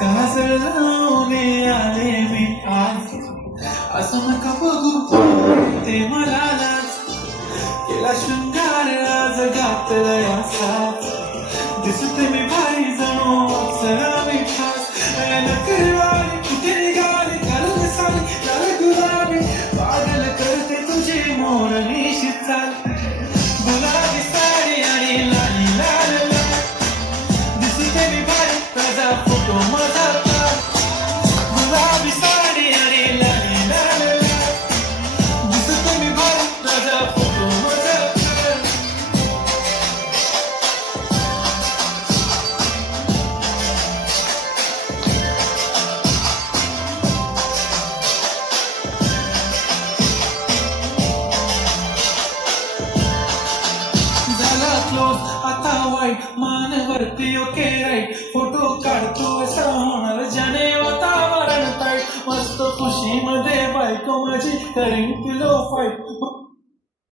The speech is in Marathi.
काजळ लावून आले मी आज, असं नका बघू ते मला लाज. केला शृंगार आज घातला असा, दिसते मी भारी जणू अप्सरा मी खास. नकरवाली कुठे निघाली घालून साली लाल गुलाबी, पागल करते तुझी मोरनीशी चाल. गुलाबी साडी आणि लाली लाल लाल, दिसते मी भारी ताजा फोटो माझा काढ. गुलाबी साडी आणि लाली लाल लाल, दिसते मी भारी ताजा फोटो माझा काढ. झाला क्लोज आता वाईट, मानवरती ओके राईट. फोटो काढतो असा होणार ज्याने वातावरण ताईट. मस्त खुशी मध्ये बायको माझी करीन पिलो फाईट.